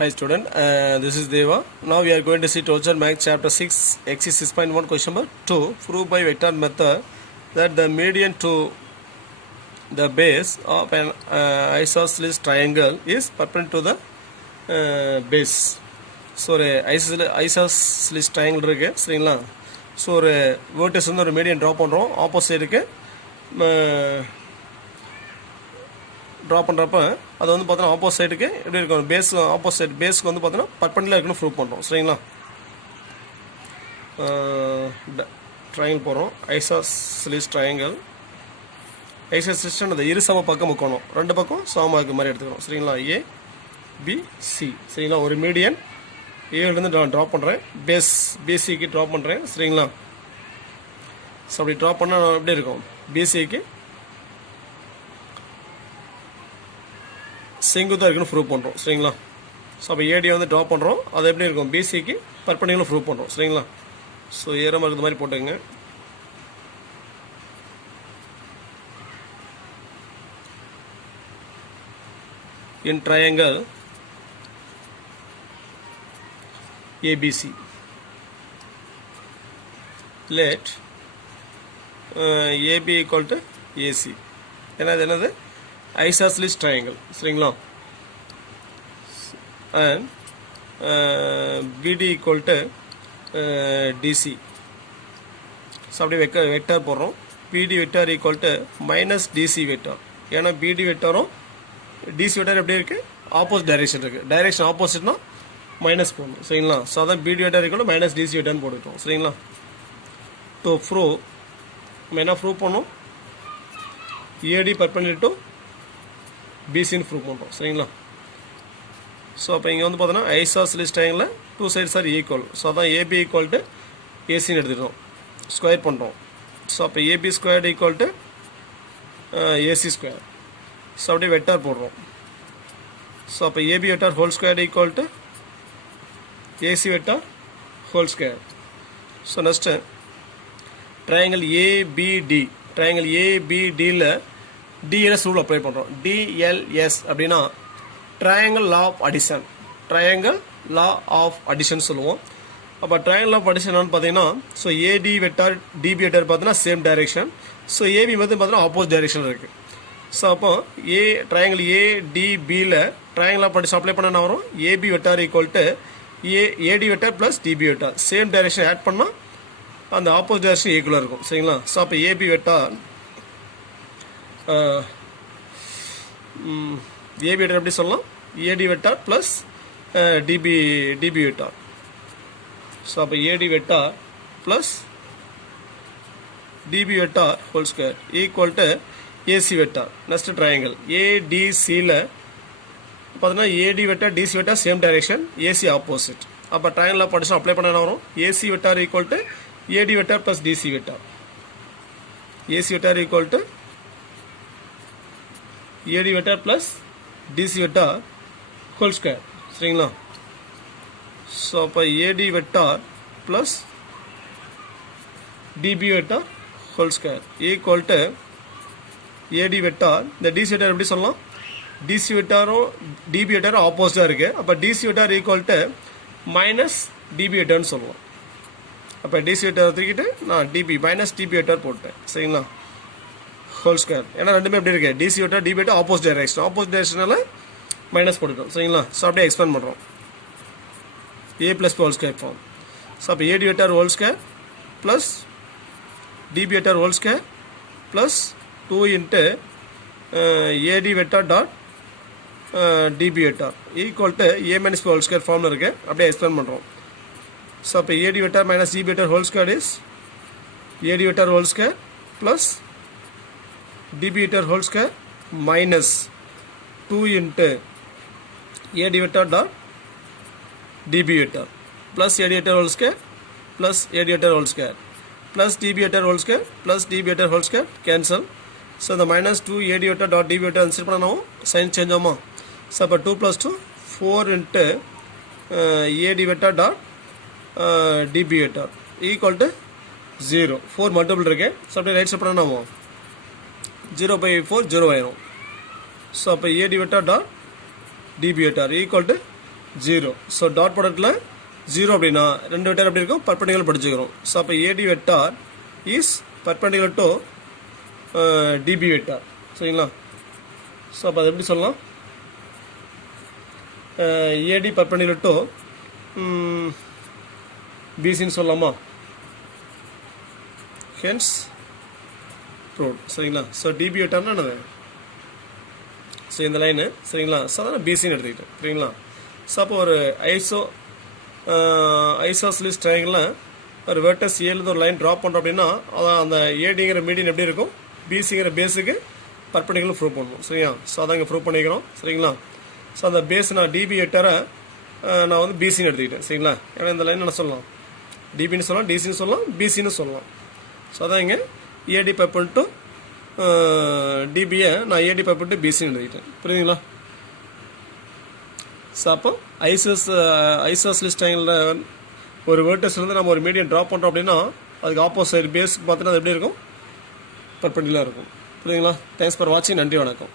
Hi student, this is Deva. Now we are going to see Torture Math chapter 6, exercise 6.1 question number 2. Prove by vector method that the median to the base of an isosceles triangle is perpendicular to the base. So ஒரு isosceles triangle இருக்கு சரிங்களா. So ஒரு words வந்து ஒரு median draw பண்ணுறோம், ஆப்போசிட்டுக்கு draw பண்ணுறப்ப அது வந்து பார்த்தோன்னா ஆப்போசிட்டுக்கு எப்படி இருக்கும், பேஸ் ஆப்போசிட் பேஸ்க்கு வந்து பார்த்தோன்னா பர்பெண்டிகுலர் இருக்குன்னு ப்ரூவ் பண்ணுறோம் சரிங்களா. ட்ரையாங்கிள் போடுறோம், ஐசோஸ்சிலிஸ் ட்ரையாங்கிள். ஐசோஸ்சிலிஸ் அந்த இரு சம பக்கம் முக்கணும், ரெண்டு பக்கம் சமமாக இருக்க மாதிரி எடுத்துக்கிறோம் சரிங்களா. ஏ பி சி சரிங்களா. ஒரு மீடியன் ஏலேருந்து ட்ரா பண்ணுறேன், பேஸ் பிசிக்கு ட்ரா பண்ணுறேன் சரிங்களா. ஸோ அப்படி ட்ரா பண்ணால் எப்படி இருக்கும், பிசிக்கு செங்குத்தாக இருக்குன்னு ப்ரூவ் பண்ணுறோம் சரிங்களா. ஸோ அப்போ ஏடியை வந்து ட்ரா பண்ணுறோம், அது எப்படி இருக்கும், பிசிக்கு பர்பெண்டிகுலர் ப்ரூவ் பண்ணுறோம் சரிங்களா. ஸோ ஏறமாக இருக்கிற மாதிரி போட்டுங்க. இன் triangle ABC let AB equal to AC என்னது isosceles triangle சரிங்களா. and BD equal to DC. So அப்படி வெக்டர் போடுறோம், BD vector equal to minus DC vector. ஏன்னா BD வெக்டரும் டிசி வெக்டர் எப்படி இருக்குது, ஆப்போசிட் டைரெக்ஷன் இருக்குது, டைரெக்ஷன் ஆப்போசிட்னா மைனஸ் போடணும் சரிங்களா. ஸோ அதான் BD vector equal minus DC வெக்டர்னு போட்டுட்டோம் சரிங்களா. ஸோ ப்ரூவ் நம்ம என்ன ப்ரூவ் பண்ணோம், ஏடி பர்பெண்டிகுலர் டு பிசின்னு ப்ரூவ் பண்ணுறோம் சரிங்களா. ஸோ அப்போ இங்கே வந்து பார்த்தோன்னா ஐசோஸ்சிலிஸ் ட்ரையாங்கிளில் two sides are equal. So அதான் ஏபி ஈக்குவல் டு ஏசின்னு எடுத்துக்கிறோம், ஸ்கொயர் பண்ணுறோம். ஸோ அப்போ AB square equal to AC square. So அப்படியே வெக்டர் போடுறோம். ஸோ அப்போ AB vector whole square equal to AC vector whole square. So next triangle ABD, triangle ABD ல DLS rule apply பண்ணுறோம். DLS அப்படின்னா triangle law of addition, triangle law of addition சொல்லுவோம். அப்போ triangle law of addition என்னன்னு பார்த்தீங்கன்னா, so AD vector DB vector பார்த்தீங்கன்னா same direction, so AB வந்து பார்த்தீங்கன்னா ஆப்போசிட் டைரெக்ஷன் இருக்குது. ஸோ அப்போ triangle ADBல triangle law of addition apply பண்ண என்ன வரும், AB vector equal to AD vector plus DB vector same direction add பண்ணால் அந்த ஆப்போசிட் டைரெக்ஷன் ஈக்குவலாக இருக்கும் சரிங்களா. ஸோ அப்போ ஏபி வெக்டர் ஏபி வெக்டர் எப்படி சொல்லலாம், AD vector plus DB vector. So அப்போ AD vector plus DB vector whole square equal to AC vector. Next triangle ஏடிசியில் பார்த்தீங்கன்னா AD vector DC vector same direction, AC opposite. அப்போ triangle of addition apply பண்ண என்ன வரும், AC vector equal to AD vector plus DC vector. AC vector equal to AD vector plus DC vector whole square சரிங்களா. So அப்போ AD vector plus DB vector whole square equal to AD vector. இந்த DC vector எப்படி சொல்லலாம், DC வெக்டாரும் DB வெக்டாரும் ஆப்போசிட்டாக இருக்குது. அப்போ DC vector equal to minus DB வெக்டார்னு சொல்லுவோம். அப்போ டிசி வெக்டார் தூக்கிட்டு நான் டிபி மைனஸ் டிபி வெக்டார் போட்டேன் சரிங்களா, ஹோல் ஸ்கொயர். ஏன்னா ரெண்டுமே எப்படி இருக்குது, DC vector DB vector opposite டைரெக்ஷனால மைனஸ் போட்டுட்டோம் சரிங்களா. ஸோ அப்படியே எக்ஸ்பேண்ட் பண்ணுறோம், A plus whole square form. So அப்போ AD vector whole square plus DB vector whole square plus 2 into AD vector dot DB vector equal to A minus whole square ஃபார்மில் இருக்குது, அப்படியே explain பண்ணுறோம். So அப்போ AD vector minus DB vector whole square is AD vector whole square plus DB vector whole square minus 2 into AD vector dot DB vector plus AD vector whole square plus AD vector whole square plus DB vector whole square plus DB vector whole square cancel. So இந்த minus 2 AD vector dot DB vector insert பண்ணணும், sign change ஆகுமா. So அப்போ 2 + 2 4 into AD vector dot DB vector equal to 0. 4 multiple இருக்கு. So அப்படியே right side பண்ண ஆகும் 0/4 0 ஆயிரும். So அப்போ AD vector dot DB vector equal to 0. So dot ப்ராடக்ட்டில் 0 அப்படின்னா ரெண்டு வெக்டார் எப்படி இருக்கும் பர்பெண்டிகுலர் படிச்சுக்கிறோம். ஸோ அப்போ AD vector is perpendicular to DB vector. சரிங்களா? ஸோ அப்போ அது எப்படி சொல்லலாம்? ஏடி பர்பெண்டிகுலர் டு பிசின்னு சொல்லலாமா? Hence proved. சரிங்களா? ஸோ டிபி வெக்டார்னா என்னது? ஸோ இந்த லைனு சரிங்களா? ஸோ அதான் பிசின்னு எடுத்துக்கிட்டேன். சரிங்களா? ஸோ அப்போ ஒரு ஐசோஸ்லிஸ் ட்ரையாங்கிளில் ஒரு வெர்டஸ் ஏழுது ஒரு லைன் ட்ராப் பண்ணுறோம் அப்படின்னா அதான் அந்த ஏடிங்கிற மீடியன் எப்படி இருக்கும் பிசிங்கிற பேஸுக்கு பர்பெண்டிகுலர் ப்ரூவ் பண்ணணும். சரியா? ஸோ அதான் இங்கே ப்ரூவ் பண்ணிக்கிறோம். சரிங்களா? ஸோ அந்த பேஸ் நான் டிபி வெக்டாரை நான் வந்து பிசின்னு எடுத்துக்கிட்டேன். சரிங்களா? ஏன்னா இந்த லைன் என்ன சொல்லலாம்? டிபின்னு சொல்லலாம், டிசின்னு சொல்லலாம், பிசின்னு சொல்லலாம். ஸோ அதான் இங்கே ஏடி பர்பெண்ட் டு டிபியை நான் ஏடி பர்பெண்ட் டு பிசின்னு எடுத்துக்கிட்டேன். புரியுதுங்களா? ஸோ அப்போ ஐசோஸ்லிஸ் ட்ரையாங்கிளில் ஒரு வேர்டஸ்லேருந்து நம்ம ஒரு மீடியம் ட்ராப் பண்ணுறோம் அப்படின்னா அதுக்கு ஆப்போசிட் பேஸ்க்கு பார்த்தீங்கன்னா அது எப்படி இருக்கும் பர்பெண்டிகுலராக இருக்கும். புரியுதுங்களா? தேங்க்ஸ் ஃபார் வாட்சிங். நன்றி, வணக்கம்.